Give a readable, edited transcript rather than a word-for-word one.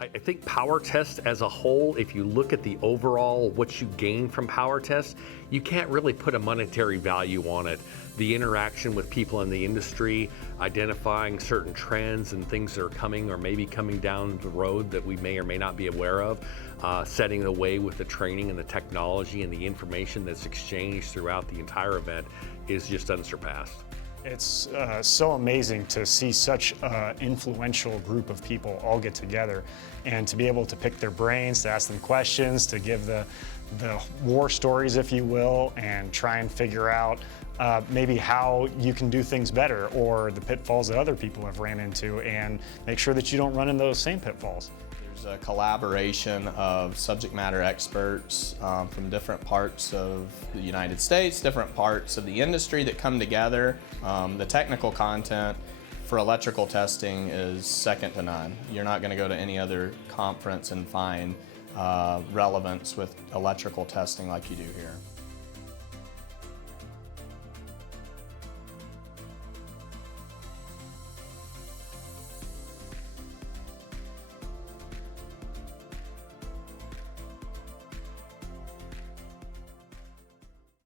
I think PowerTest as a whole, if you look at the overall what you gain from PowerTest, you can't really put a monetary value on it. The interaction with people in the industry, identifying certain trends and things that are coming or maybe coming down the road that we may or may not be aware of, setting the way with the training and the technology and the information that's exchanged throughout the entire event is just unsurpassed. It's so amazing to see such an influential group of people all get together and to be able to pick their brains, to ask them questions, to give the war stories, if you will, and try and figure out maybe how you can do things better or the pitfalls that other people have ran into and make sure that you don't run into those same pitfalls. There's a collaboration of subject matter experts from different parts of the United States, different parts of the industry that come together. The technical content for electrical testing is second to none. You're not going to go to any other conference and find relevance with electrical testing like you do here.